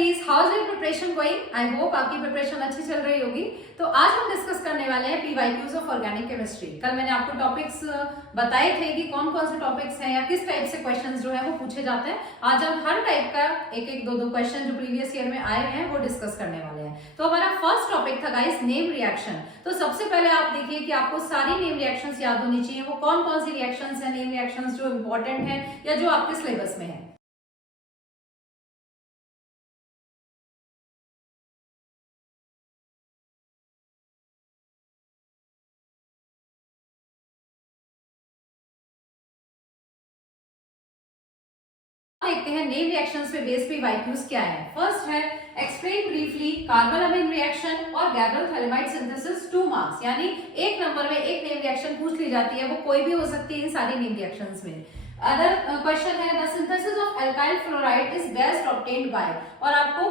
Buddies, how is your preparation going? I hope आपकी preparation अच्छी चल रही होगी। तो आज हम डिस्कस करने वाले हैं पीवाईक्यूज ऑफ ऑर्गेनिक केमिस्ट्री। कल मैंने आपको टॉपिक्स बताए थे कि कौन कौन से टॉपिक्स हैं या किस टाइप से क्वेश्चंस जो है वो पूछे जाते हैं। आज हम हर टाइप का एक एक दो क्वेश्चन जो प्रीवियस ईयर में आए हैं वो डिस्कस करने वाले हैं। तो हमारा फर्स्ट टॉपिक था गाइस नेम रिएक्शन। तो सबसे पहले आप देखिए कि आपको सारी नेम रिएक्शंस याद होनी चाहिए। वो कौन कौन सी रिएक्शंस हैं, नेम रिएक्शंस जो इंपॉर्टेंट है या जो आपके सिलेबस में है। देखते हैं नेम रिएक्शंस पे बेस पीवाईक्यूज क्या है। फर्स्ट है एक्सप्लेन ब्रीफली कार्बन अमीन रिएक्शन और गैब्रियल थैलेमाइड सिंथेसिस 2 मार्क्स, यानी एक नंबर में एक नेम रिएक्शन पूछ ली जाती है, वो कोई भी हो सकती है इन सारी नेम रिएक्शंस में। अदर क्वेश्चन है the synthesis of alkyl fluoride is best obtained by, और आपको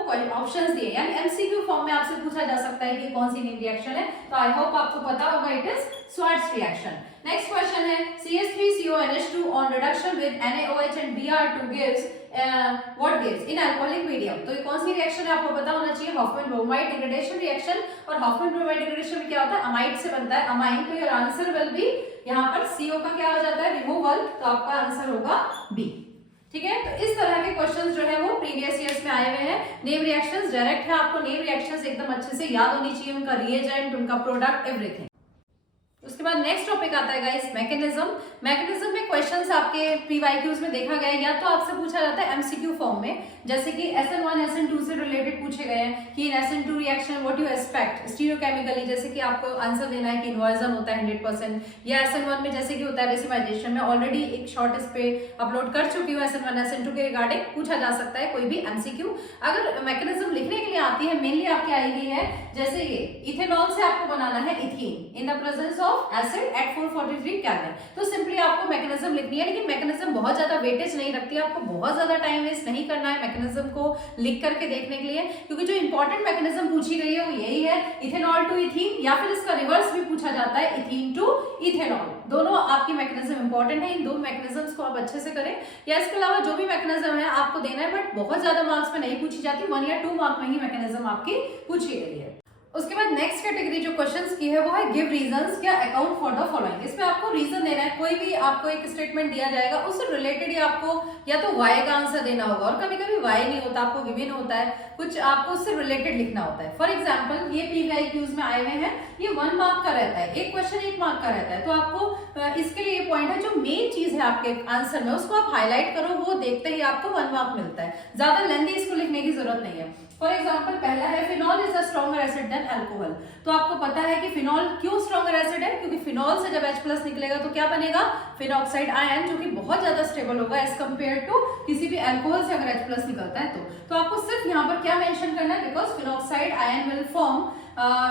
ऑप्शंस दिए यानी एमसीक्यू फॉर्म में आपसे पूछा जा सकता है कि कौन सी नेम रिएक्शन है। तो आई होप आपको पता होगा, it is Swarts reaction. Next question है CH3CONH2 on reduction with NaOH and Br2 gives what gives in alcoholic medium। तो ये कौन सी रिएक्शन है आपको पता होना चाहिए। हॉफमैन ब्रोमाइड डिग्रेडेशन रिएक्शन, और हॉफमैन ब्रोमाइड डिग्रेडेशन में क्या होता है, अमाइड से बनता है अमाइन। तो योर आंसर विल बी, यहाँ पर CO का क्या हो जाता है, रिमूवल। तो आपका आंसर होगा B। ठीक है, तो इस तरह के क्वेश्चंस जो है वो प्रीवियस ईयर्स में आए हुए हैं। नेम रिएक्शंस डायरेक्ट है, आपको नेम रिएक्शंस एकदम अच्छे से याद होनी चाहिए, उनका रिएजेंट, उनका प्रोडक्ट, एवरीथिंग। उसके बाद नेक्स्ट टॉपिक आता है गाइस मैकेनिज्म। मैकेनिज्म में क्वेश्चंस आपके पीवाईक्यूज में देखा गया है, या तो आपसे पूछा जाता है एमसीक्यू फॉर्म में, जैसे कि SN1 SN2 से रिलेटेड पूछे गए हैं कि इन SN2 reaction what you expect stereochemically, जैसे कि आपको आंसर देना है कि इन्वर्जन होता है 100%, या SN1 में जैसे कि होता है रेसिमाइजेशन। में ऑलरेडी एक शॉर्ट इस पे अपलोड कर चुकी हूँ SN1 SN2 के रिगार्डिंग, पूछा जा सकता है कोई भी एमसीक्यू। अगर मैकेनिज्म लिखने के लिए आती है, मेनली आपकी आई हुई है जैसे ये इथेनॉल से आपको बनाना है ethene in the presence of acid at 443 kelvin. तो सिंपली आपको मैकेनिज्म लिखनी है, लेकिन मैकेनिज्म बहुत ज्यादा वेटेज नहीं रखती है, आपको बहुत ज्यादा टाइम वेस्ट नहीं करना है मैकेनिज्म को लिख करके देखने के लिए, क्योंकि जो इंपॉर्टेंट मैकेनिज्म पूछी गई है वो यही है, इथेनॉल टू इथीन, या फिर इसका रिवर्स भी पूछा जाता है इथीन टू इथेनॉल। दोनों आपकी मैकेनिज्म इंपॉर्टेंट है, इन दो मैकेनिज्म्स को आप अच्छे से करें। या इसके अलावा जो भी मैकेनिज्म है आपको देना है, बट बहुत ज्यादा मार्क्स में नहीं पूछी जाती, 1 या 2 मार्क में ही मैकेनिज्म आपकी पूछी गई है। उसके बाद नेक्स्ट कैटेगरी जो क्वेश्चंस की है वो है गिव रीजंस या अकाउंट फॉर द फॉलोइंग। इसमें आपको रीजन देना है, कोई भी आपको एक स्टेटमेंट दिया जाएगा उससे रिलेटेड ही आपको या तो वाई का आंसर देना होगा, और कभी कभी वाई नहीं होता, आपको गिवन होता है, कुछ आपको उससे रिलेटेड लिखना होता है। फॉर एग्जाम्पल ये पीवाईक्यूज में आए हुए हैं, ये 1 मार्क का रहता है, एक क्वेश्चन 1 मार्क का रहता है। तो आपको इसके लिए पॉइंट है, जो मेन चीज है आपके आंसर में उसको आप हाईलाइट करो, वो देखते ही आपको 1 मार्क मिलता है, ज्यादा लेंथी इसको लिखने की जरूरत नहीं है। फॉर एग्जाम्पल पहला है phenol is a stronger acid than alcohol. तो आपको पता है कि फिनॉल क्यों स्ट्रॉन्गर एसिड है, क्योंकि फिनॉल से जब H+ निकलेगा तो क्या बनेगा, फिनॉक्साइड आयन, जो कि बहुत ज्यादा स्टेबल होगा एज कंपेयर टू किसी भी अल्कोहल से अगर H+ निकलता है तो आपको सिर्फ यहाँ पर क्या मेंशन करना है, because phenoxide ion will form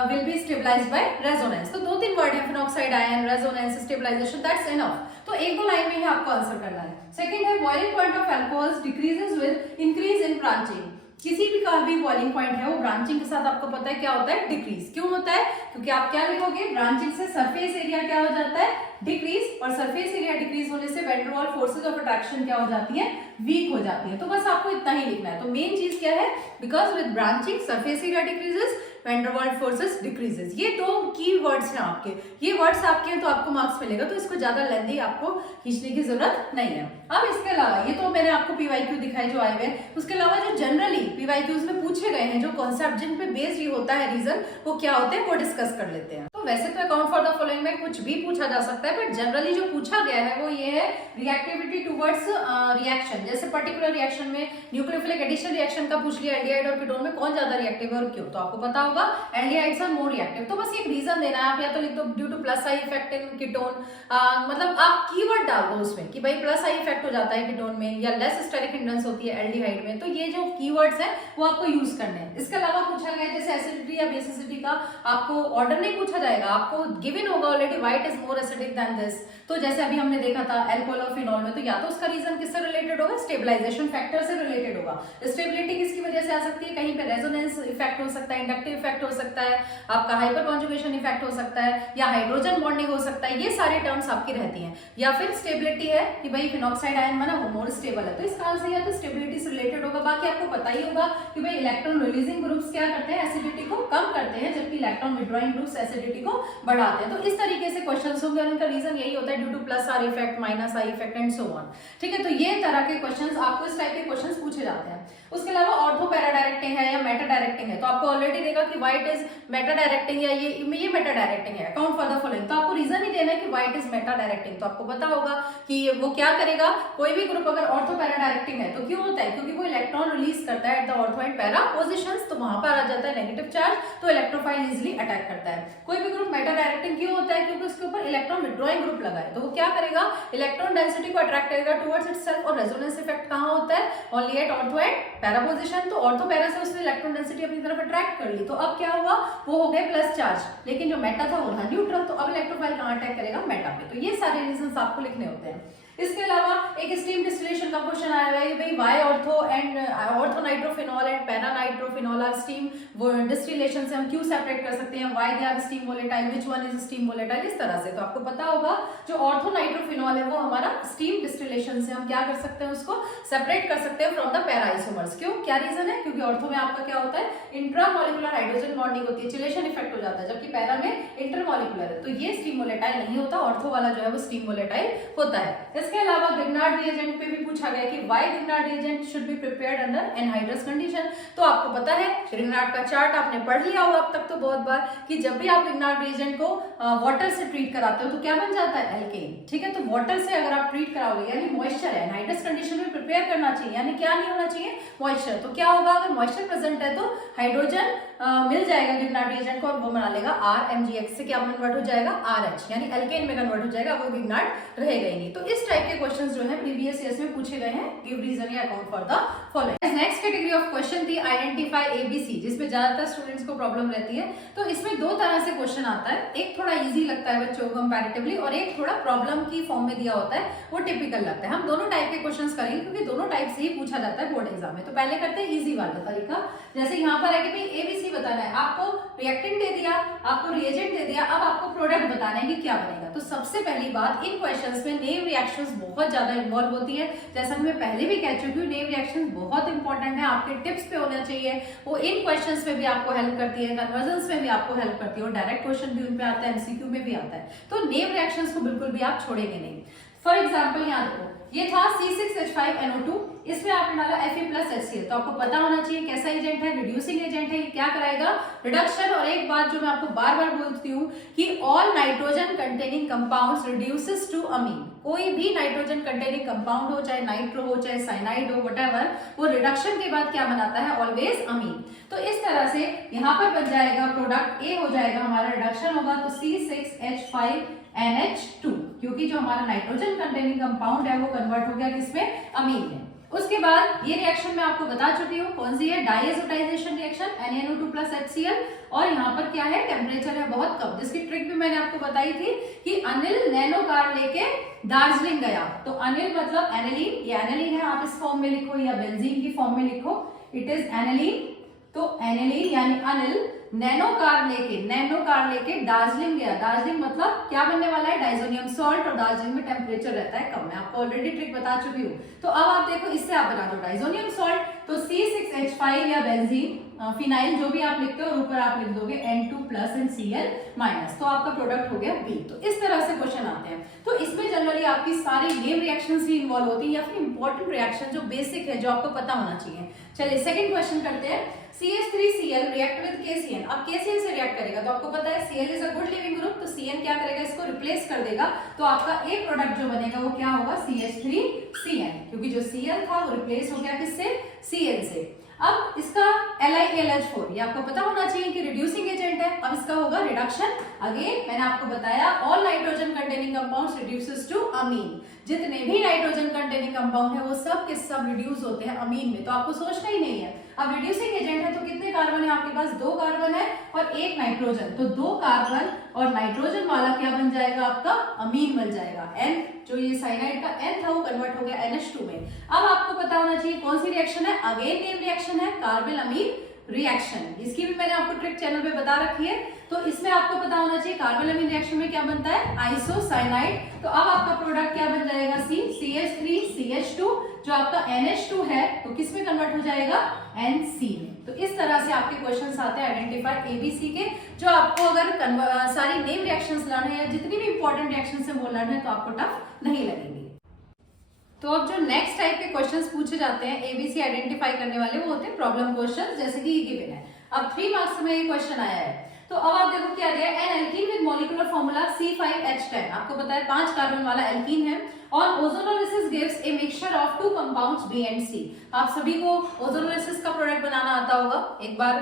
will be stabilized by resonance। तो 2-3 वर्ड है, phenoxide ion, resonance, stabilization, that's enough. तो 1-2 लाइन में ही आपको आंसर करना है। सेकंड है boiling point of alcohols decreases with increase in branching. किसी भी का भी बॉइलिंग पॉइंट है वो ब्रांचिंग के साथ आपको पता है क्या होता है, डिक्रीज। क्यों होता है, क्योंकि आप क्या लिखोगे, ब्रांचिंग से सरफेस एरिया क्या हो जाता है, डिक्रीज, और सरफेस एरिया डिक्रीज होने से van der Waals forces of attraction क्या हो जाती है, वीक हो जाती है। तो बस आपको इतना ही लिखना है। तो मेन चीज क्या है, because with branching surface area decreases, van der Waals forces decreases. ये 2 की वर्ड्स हैं आपके, ये वर्ड्स आपके हैं तो आपको मार्क्स मिलेगा। तो इसको ज्यादा लेंथी आपको खींचने की जरूरत नहीं है। अब इसके अलावा ये तो मैंने आपको पीवाईक्यू दिखाई जो आए हुए हैं, उसके अलावा जो जनरली पीवाईक्यूज में पूछे गए हैं, जो कॉन्सेप्ट जिन पे बेस्ड ये होता है रीजन, वो क्या होते हैं वो डिस्कस कर लेते हैं। तो वैसे तो अकाउंट फॉर द फॉलोइंग में कुछ भी पूछा जा सकता है, बट जनरली जो पूछा गया है वो ये है रिएक्टिविटी टुवर्ड्स रिएक्शन। जैसे पर्टिकुलर रिएक्शन में न्यूक्लियोफिलिक एडिशन रिएक्शन का पूछ लिया, एल्डिहाइड और कीटोन में कौन ज्यादा रिएक्टिव है और क्यों, तो आपको पता होगा एल्डिहाइड्स आर मोर रिएक्टिव। तो बस एक रीजन देना है, आप या तो लिख दो due two plus I effect in ketone, मतलब आप कीवर्ड डाल दो उसमें कि भाई प्लस आई इफेक्ट हो जाता है कीटोन में, या लेस स्टेरिक हिंड्रेंस होती है एल्डिहाइड में। तो ये जो कीवर्ड्स हैं वो आपको यूज करने हैं। इसके अलावा पूछा गया जैसे एसिडिटी या बेसिसिटी का आपको ऑर्डर नहीं पूछा जाएगा, आपको गिवन होगा already white is more acidic then this. तो जैसे अभी हमने देखा था अल्कोहल और फिनॉल में, तो या तो उसका रीजन किससे रिलेटेड होगा, स्टेबलाइजेशन फैक्टर से रिलेटेड होगा। स्टेबिलिटी किसकी वजह से आ सकती है, कहीं पे रेजोनेंस इफेक्ट हो सकता है, इंडक्टिव इफेक्ट हो सकता है, आपका हाइपर कॉन्जुगेशन इफेक्ट हो सकता है, या हाइड्रोजन बॉन्डिंग हो सकता है, ये सारे टर्म्स आपकी रहती हैं। या फिर स्टेबिलिटी है कि भाई फिनॉक्साइड आयन बना वो मोर स्टेबल है, तो इस कारण से या तो स्टेबिलिटी से रिलेटेड होगा। बाकी आपको पता ही होगा कि भाई इलेक्ट्रॉन रिलीजिंग ग्रुप्स क्या करते हैं, एसिडिटी को कम करते हैं, जबकि इलेक्ट्रॉन विड्रॉइंग ग्रुप्स एसिडिटी को बढ़ाते हैं। तो इस तरीके से क्वेश्चंस होंगे और इनका रीजन यही होता है due two plus are effect, minus I effect and so on. ठीक है, तो ये तरह के क्वेश्चंस आपको इस टाइप के क्वेश्चंस पूछे जाते हैं। उसके अलावा ऑर्थो पैरा डायरेक्टिंग है या मेटा डायरेक्टिंग है, तो आपको ऑलरेडी देखा कि व्हाइट इज मेटा डायरेक्टिंग या ये मेटा डायरेक्टिंग है, अकाउंट फॉर द फॉलोइंग। तो आपको रीजन ही देना है कि व्हाइट इज मेटा डायरेक्टिंग, तो आपको पता होगा कि वो क्या करेगा, कोई भी ग्रुप अगर ऑर्थो पैरा डायरेक्टिंग है तो क्यों होता है, क्योंकि वो इलेक्ट्रॉन रिलीज करता है at the ortho and para positions, तो वहां पर आ जाता है नेगेटिव चार्ज, तो इलेक्ट्रोफाइल इजीली अटैक करता है। कोई भी ग्रुप मेटा डायरेक्टिंग क्यों होता है, क्योंकि उसके ऊपर इलेक्ट्रॉन विड्रॉइंग ग्रुप लगा है, तो वो क्या करेगा, इलेक्ट्रॉन डेंसिटी को अट्रैक्ट करेगा टुवर्ड्स इटसेल्फ। और रेजोनेंस इफेक्ट कहां होता है, only at ortho and para position. तो ऑर्थो पैरा से उसने इलेक्ट्रॉन डेंसिटी अपनी तरफ अट्रैक्ट कर ली, तो अब क्या हुआ, वो हो गए प्लस चार्ज, लेकिन जो मेटा था वो था न्यूट्रल, तो अब इलेक्ट्रोफाइल कहां अटैक करेगा, मेटा पे। तो ये सारे रीजंस आपको लिखने होते हैं। इसके अलावा एक स्टीम डिस्टिलेशन का क्वेश्चन आया हुआ है, भाई why ortho and ortho nitrophenol and para nitrophenol are steam distillation से हम क्यों सेपरेट कर सकते हैं, why they are steam volatile, which one is steam volatile, इस तरह से। तो आपको पता होगा जो ऑर्थो नाइट्रोफिनॉल है वो हमारा स्टीम डिस्टिलेशन से हम क्या कर सकते हैं, उसको सेपरेट कर सकते हैं फ्रॉम द पैरा आइसोमर्स। क्यों, क्या रीजन है, क्योंकि ऑर्थो में आपका क्या होता है, इंट्रामोलिकुलर हाइड्रोजन बॉन्डिंग होती है, चिलेशन इफेक्ट हो जाता है, जबकि पैरा में इंटरमोलिकुलर है, तो ये स्टीम वोलेटाइल नहीं होता, ऑर्थो वाला जो है वो स्टीम वोलेटाइल होता है। इसके अलावा ग्रिग्नार्ड रिएजेंट पे भी पूछा गया कि why Grignard reagent should be prepared under anhydrous condition. तो आपको पता है ग्रिग्नार्ड का चार्ट आपने पढ़ लिया होगा अब तक तो बहुत बार, कि जब भी आप ग्रिग्नार्ड रिएजेंट को वाटर से ट्रीट कराते हो तो क्या बन जाता है, एल्केन। ठीक है, तो वाटर से अगर आप ट्रीट कराओगे यानी मॉइस्चर है, एनहाइड्रस कंडीशन में प्रिपेयर करना चाहिए, यानी क्या नहीं होना चाहिए, मॉइस्चर। तो क्या होगा, अगर मॉइस्चर प्रेजेंट है तो हाइड्रोजन मिल जाएगा ग्रिग्नार्ड रिएजेंट को और वो बना लेगा RMgX से क्या कन्वर्ट हो जाएगा, RH, यानी एल्केन में कन्वर्ट हो जाएगा, वो ग्रिग्नार्ड रहेगा ही नहीं। तो इस टाइप के क्वेश्चंस जो है प्रीवियस ईयर्स में पूछे गए हैं, गिव रीजन या account for the following. Next category of question थी आइडेंटिफाई ABC, जिसमें ज्यादातर स्टूडेंट्स को प्रॉब्लम रहती है। तो इसमें दो तरह से क्वेश्चन आता है, एक थोड़ा इजी लगता है बच्चों को कंपैरेटिवली, और एक थोड़ा प्रॉब्लम की फॉर्म में दिया होता है, वो टिपिकल लगता है। हम दोनों टाइप के क्वेश्चंस करेंगे क्योंकि दोनों टाइप से ही पूछा जाता है बोर्ड एग्जाम में। तो पहले करते हैं इजी वाला तरीका, जैसे यहाँ पर है कि भाई ABC बताना है, आपको रिएक्टेंट दे दिया, आपको रिएजेंट दे दिया, अब आपको प्रोडक्ट बताना है कि क्या बनेगा। तो सबसे पहली बात, इन क्वेश्चंस में नेम रिएक्शंस बहुत ज्यादा इन्वॉल्व होती है। जैसा कि मैं पहले भी कह चुकी हूँ, नेम रिएक्शंस बहुत इंपॉर्टेंट है, आपके टिप्स पे होना चाहिए, वो इन क्वेश्चंस में भी आपको हेल्प करती है, कन्वर्जन्स में भी आपको हेल्प करती है, और डायरेक्ट क्वेश्चन भी उन पे आता है, MCQ में भी आता है। तो नेम रिएक्शंस को बिल्कुल भी आप छोड़ेंगे नहीं। फॉर एग्जाम्पल यहाँ देखो, ये था C6H5NO2, इसमें आपने डाला Fe+HCl, तो आपको पता होना चाहिए कैसा एजेंट है, रिड्यूसिंग एजेंट है, ये क्या कराएगा, रिडक्शन। और एक बात जो मैं आपको बार बार बोलती हूँ कि all nitrogen containing compounds reduces to amine, कोई भी नाइट्रोजन कंटेनिंग कंपाउंड हो, चाहे नाइट्रो हो, चाहे साइनाइड हो, व्हाटएवर, वो रिडक्शन के बाद क्या बनाता है, ऑलवेज अमीन। तो इस तरह से यहाँ पर बन जाएगा प्रोडक्ट A हो जाएगा हमारा, रिडक्शन होगा तो C6H5NH2, क्योंकि जो हमारा नाइट्रोजन कंटेनिंग कंपाउंड है वो कन्वर्ट हो गया किसमें, अमीन में। उसके बाद ये रिएक्शन मैं आपको बता चुकी हूँ कौन सी है, डाइएजोटाइजेशन रिएक्शन NaNO2+HCl, और यहाँ पर क्या है, टेम्परेचर है बहुत कम, जिसकी ट्रिक भी मैंने आपको बताई थी कि अनिल नैनो कार लेके दार्जिलिंग गया। तो अनिल मतलब एनिलीन, ये एनिलीन है, आप इस फॉर्म में लिखो या बेंजीन की फॉर्म में लिखो, इट इज एनिलीन। तो एनिलीन यानी अनिल नैनो कार लेके दार्जिलिंग गया। दार्जिलिंग मतलब क्या बनने वाला है, डाइजोनियम सॉल्ट, और दार्जिलिंग में टेम्परेचर रहता है कम, मैं आपको ऑलरेडी ट्रिक बता चुकी हूँ। तो अब आप देखो, इससे आप बना दो डाइजोनियम सॉल्ट, तो C6H5 या बेंजीन, फिनाइल जो भी आप लिखते हो, और ऊपर आप लिख दोगे N2+ एंड Cl-, तो आपका प्रोडक्ट हो गया B। तो इस तरह से क्वेश्चन आते हैं। तो इसमें जनरली आपकी सारी नेम रिएक्शंस ही इन्वॉल्व होती है, या फिर इंपॉर्टेंट रिएक्शन जो बेसिक है, जो आपको पता होना चाहिए। चलिए सेकंड क्वेश्चन करते हैं, CH3Cl रिएक्ट विद KCN। अब KCN से रिएक्ट करेगा, तो आपको पता है Cl is a good leaving group, तो Cn क्या करेगा, इसको रिप्लेस कर देगा, तो आपका एक प्रोडक्ट जो बनेगा वो क्या होगा, CH3Cn, क्योंकि जो Cl था वो रिप्लेस हो गया किससे, Cl से। अब इसका LiAlH4, ये आपको पता होना चाहिए कि रिड्यूसिंग एजेंट है, अब इसका होगा रिडक्शन। अगेन मैंने आपको बताया all nitrogen containing compounds reduces to amine, जितने भी नाइट्रोजन कंटेनिंग कंपाउंड है वो सब के सब रिड्यूस होते हैं अमीन में, तो आपको सोचना ही नहीं है। अब रिड्यूसिंग एजेंट है तो कितने कार्बन है आपके पास, 2 कार्बन है और 1 नाइट्रोजन, तो 2 कार्बन और नाइट्रोजन वाला क्या बन जाएगा आपका, अमीन बन जाएगा। N जो ये साइनाइड का N था वो कन्वर्ट हो गया NH2 में। अब आपको पता होना चाहिए कौन सी रिएक्शन है, अगेन नेम रिएक्शन है, कार्बन अमीन रिएक्शन। इसकी भी मैंने आपको ट्रिक चैनल पे बता रखी है। तो इसमें आपको पता होना चाहिए कार्बन अमीन रिएक्शन में क्या बनता है, आइसोसाइनाइड। तो अब आपका प्रोडक्ट क्या बन जाएगा, CH3CH2, जो आपका NH2 है तो किस में कन्वर्ट हो जाएगा, NC में। तो इस तरह से आपके क्वेश्चंस आते हैं आइडेंटिफाई ABC के, जो आपको अगर सारी नेम रिएक्शंस लर्न है या जितनी भी इंपॉर्टेंट रिएक्शंस है वो लर्न है तो आपको टफ नहीं लगेंगे। तो अब जो नेक्स्ट टाइप के क्वेश्चंस पूछे जाते हैं ABC आइडेंटिफाई करने वाले, वो होते हैं प्रॉब्लम क्वेश्चंस, जैसे कि ये गिवन है। अब 3 मार्क्स में ये क्वेश्चन आया है। तो अब आप देखो क्या दिया है, N alkene with molecular formula C5H10। आपको पता है 5 कार्बन वाला एल्कीन है। और ozonolysis gives a mixture of 2 compounds B and C। आप सभी को ओजोनोलिसिस का प्रोडक्ट बनाना आता होगा। एक बार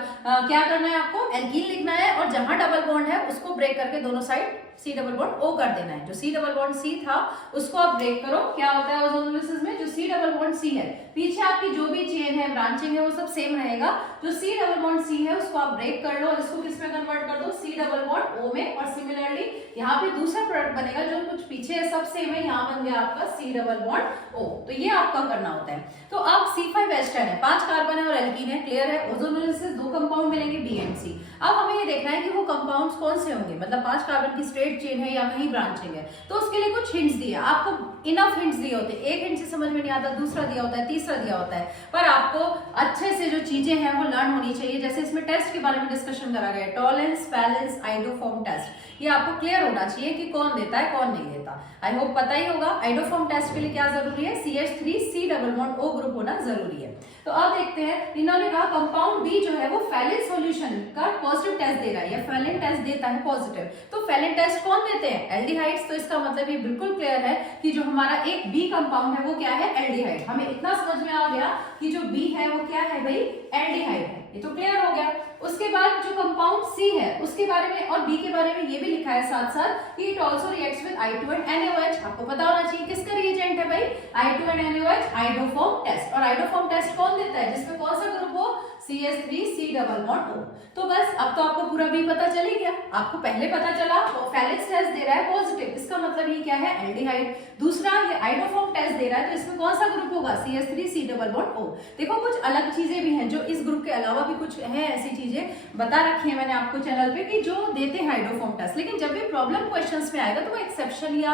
क्या करना है, आपको एल्कीन लिखना है और जहां डबल बॉन्ड है उसको ब्रेक करके दोनों side C double bond O कर देना है। जो C डबल बॉन्ड C था उसको आप ब्रेक करो। क्या होता है ओजोनोलिसिस में, जो C डबल बॉन्ड C है, पीछे आपकी जो भी चेन है, ब्रांचिंग है, वो सब सेम रहेगा। जो C डबल बॉन्ड C है उसको आप ब्रेक कर लो और इसको किस में कन्वर्ट कर दो, C डबल बॉन्ड O में। और सिमिलरली यहाँ पे दूसरा प्रोडक्ट बनेगा, जो कुछ पीछे है सब सेम है, यहाँ बन गया आपका C डबल बॉन्ड O। तो ये आपका करना होता है। तो अब C5H10 है, 5 कार्बन है और एल्कीन है, क्लियर है। ओजोनोलिसिस 2 कंपाउंड मिलेंगे B and C। अब हमें ये देखना है कि वो कंपाउंड्स कौन से होंगे, मतलब 5 कार्बन की स्ट्रेट चेन है या कहीं ब्रांचिंग है। तो उसके लिए कुछ हिंट्स दिया, आपको इनफ हिंट्स दिए होते हैं। एक हिंट से समझ में नहीं आता, दूसरा दिया होता है, तीसरा दिया होता है, पर आपको अच्छे से जो चीजें हैं वो लर्न होनी चाहिए। जैसे इसमें टेस्ट के बारे में डिस्कशन करा गया है, टॉलेंस, बैलेंस, आइडोफॉर्म टेस्ट। ये आपको क्लियर होना चाहिए कि कौन देता है कौन नहीं देता। आई होप पता ही होगा। आइडोफॉर्म टेस्ट के लिए क्या जरूरी है, CH3C double bond O group होना जरूरी है। तो अब देखते हैं, इन्होंने कहा कंपाउंड B जो है वो फैलिन सॉल्यूशन का पॉजिटिव टेस्ट दे रहा है, या फैलिन टेस्ट देता है पॉजिटिव। तो फैलिन टेस्ट कौन देते हैं, एल्डिहाइड्स। तो इसका मतलब ये बिल्कुल क्लियर है कि जो हमारा एक B कंपाउंड है वो क्या है, एल्डिहाइड। हमें इतना समझ में आ गया कि जो B है वो क्या है भाई, एल्डिहाइड है। ये तो क्लियर हो गया। उसके बाद जो कंपाउंड C है उसके बारे में और B के बारे में ये भी लिखा है साथ साथ कि it also reacts with I2 and NaOH। आपको पता होना चाहिए किसका रिएजेंट है भाई, I2 and NaOH, iodoform test. और आइडोफॉर्म टेस्ट कौन देता है, जिसमें कौन सा ग्रुप हो, CH3C डबल बॉन्ड O। तो बस अब तो आपको पूरा B पता चल ही गया। आपको पहले पता चला फैलिन टेस्ट दे रहा है पॉजिटिव, इसका मतलब ये क्या है, एल्डिहाइड। दूसरा ये आइडोफॉर्म टेस्ट दे रहा है, तो इसमें कौन सा ग्रुप होगा, CH3C डबल बॉन्ड O। देखो कुछ अलग चीजें भी हैं, जो इस ग्रुप के अलावा भी कुछ है, ऐसी चीजें बता रखी है मैंने आपको चैनल पे कि जो देते हैं हाइड्रोफॉर्म टेस्ट। लेकिन जब भी प्रॉब्लम क्वेश्चंस में आएगा तो वो एक्सेप्शन या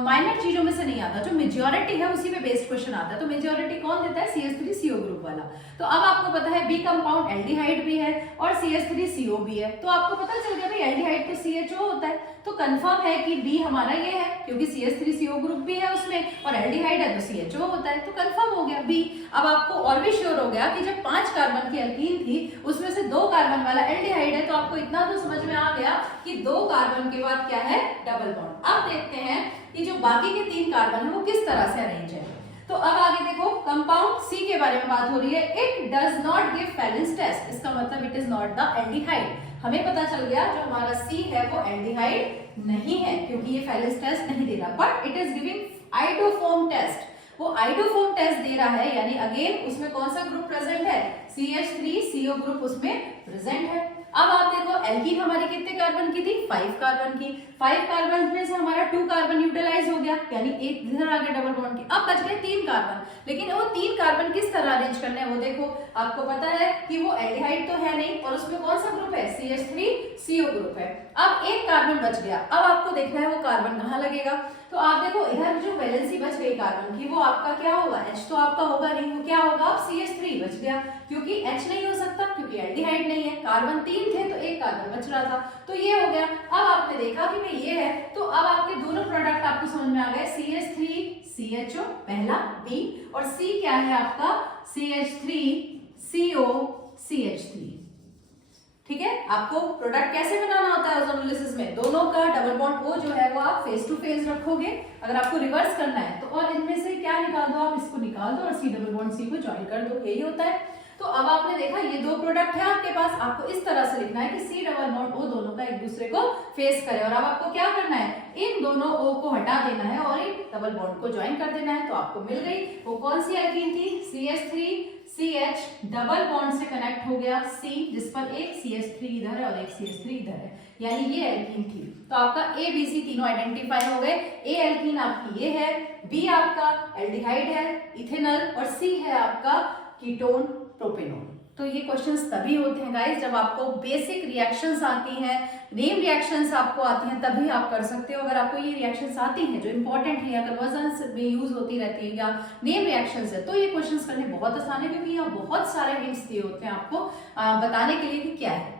माइनर चीजों में से नहीं आता, जो मेजॉरिटी है उसी पे बेस्ड क्वेश्चन आता है। तो मेजॉरिटी कौन देता है, CH3CO ग्रुप वाला। तो अब आपको पता है B कंपाउंड एल्डिहाइड भी है और CH3CO भी है। तो आपको पता चल गया भाई एल्डिहाइड तो CHO होता है। तो कंफर्म है कि B हमारा ये है, क्योंकि CH3CO ग्रुप भी है उसमें और एल्डिहाइड है तो CHO होता है। तो कंफर्म हो गया B। अब आपको और भी श्योर हो गया कि जब 5 कार्बन की एल्कीन थी उसमें से 2 कार्बन वाला एल्डिहाइड है। तो आपको इतना तो समझ में आ गया कि 2 कार्बन के बाद क्या है, डबल बॉन्ड। अब देखते हैं कि जो बाकी के 3 कार्बन है वो किस तरह से अरेंज है। तो अब आगे देखो, कंपाउंड C के बारे में बात हो रही है। It does not give Fehling test, इसका मतलब it is not the aldehyde. हमें पता चल गया जो हमारा C है वो एल्डिहाइड नहीं है, क्योंकि ये फैलिन टेस्ट नहीं दे रहा, but it is giving iodoform test. वो आइडोफॉर्म टेस्ट दे रहा है, यानी अगेन उसमें कौन सा ग्रुप प्रेजेंट है, CH3CO ग्रुप उसमें प्रेजेंट है। अब आप देखो एल्कीन हमारी कितने कार्बन की थी, 5 कार्बन की। 5 कार्बन में से हमारा 2 कार्बन यूटिलाइज हो गया, यानी एक इधर आ गया डबल बॉन्ड की। अब बच गए 3 कार्बन, लेकिन वो 3 कार्बन किस तरह अरेंज करने हैं वो देखो। आपको पता है कि वो एल्डिहाइड तो है नहीं, और उसमें कौन सा ग्रुप है, CH3CO ग्रुप है। अब एक कार्बन बच गया, अब आपको देखना है वो कार्बन कहाँ लगेगा। तो आप देखो इधर जो वैलेंसी बच गई कार्बन की, वो आपका क्या होगा, H तो आपका होगा नहीं, वो क्या होगा, अब CH3 बच गया, क्योंकि H नहीं हो सकता, क्योंकि एल्डिहाइड नहीं है। कार्बन 3 थे तो एक कार्बन बच रहा था, तो ये हो गया। अब आपने देखा कि भाई ये है, तो अब आपके दोनों प्रोडक्ट आपको समझ में आ गए, CH3CHO पहला B, और C क्या है आपका, CH3CO CH3। ठीक है, आपको प्रोडक्ट कैसे बनाना होता है ओजोनोलिसिस में, दोनों का डबल बॉन्ड O जो है वो आप फेस टू फेस रखोगे। अगर आपको रिवर्स करना है तो और इनमें से क्या निकाल दो, आप इसको निकाल दो और C डबल बॉन्ड C को ज्वाइन कर दो, यही होता है। तो अब आपने देखा ये दो प्रोडक्ट है आपके पास, आपको इस तरह से लिखना है कि C डबल बॉन्ड O दोनों का एक दूसरे को फेस करे, और अब आपको क्या करना है, इन दोनों O को हटा देना है और इन डबल बॉन्ड को ज्वाइन कर देना है। तो आपको मिल गई वो कौन सी एल्कीन थी, CH3CH डबल बॉन्ड से कनेक्ट हो गया C, जिस पर एक CH3 इधर है और एक CH3 इधर है, यानी ये एल्कीन थी। तो आपका A B C तीनों आइडेंटिफाई हो गए। A एल्कीन आपकी ये है, B आपका एल्डिहाइड है इथेनॉल, और C है आपका कीटोन प्रोपेनॉल। तो ये क्वेश्चंस तभी होते हैं गाइस जब आपको बेसिक रिएक्शंस आती हैं, नेम रिएक्शंस आपको आती हैं, तभी आप कर सकते हो। अगर आपको ये रिएक्शंस आती हैं जो इंपॉर्टेंट है या कन्वर्जन्स में यूज होती रहती है या नेम रिएक्शंस है, तो ये क्वेश्चंस करने बहुत आसान है, क्योंकि यहाँ बहुत सारे हिंट्स दिए होते हैं आपको बताने के लिए कि क्या है।